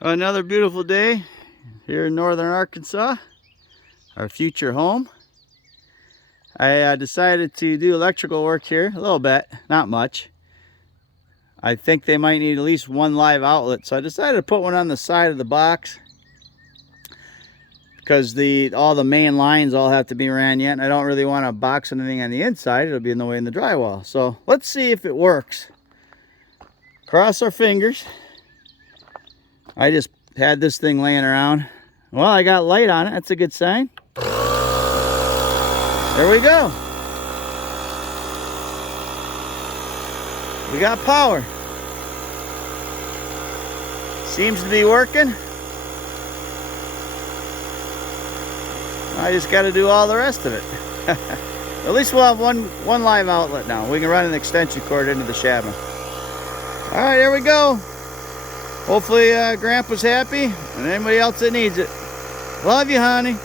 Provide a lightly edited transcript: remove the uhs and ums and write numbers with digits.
Another beautiful day here in northern Arkansas, our future home. I decided to do electrical work here a little bit, not much. I think they might need at least one live outlet, so I decided to put one on the side of the box because all the main lines all have to be ran yet, and I don't really want to box anything on the inside. It'll be in the way in the drywall. So let's see if it works. Cross our fingers. I just had this thing laying around. Well, I got light on it. That's a good sign. There we go. We got power. Seems to be working. I just got to do all the rest of it. At least we'll have one live outlet now. We can run an extension cord into the Shabin. All right, there we go. Hopefully Grandpa's happy and anybody else that needs it. Love you, honey.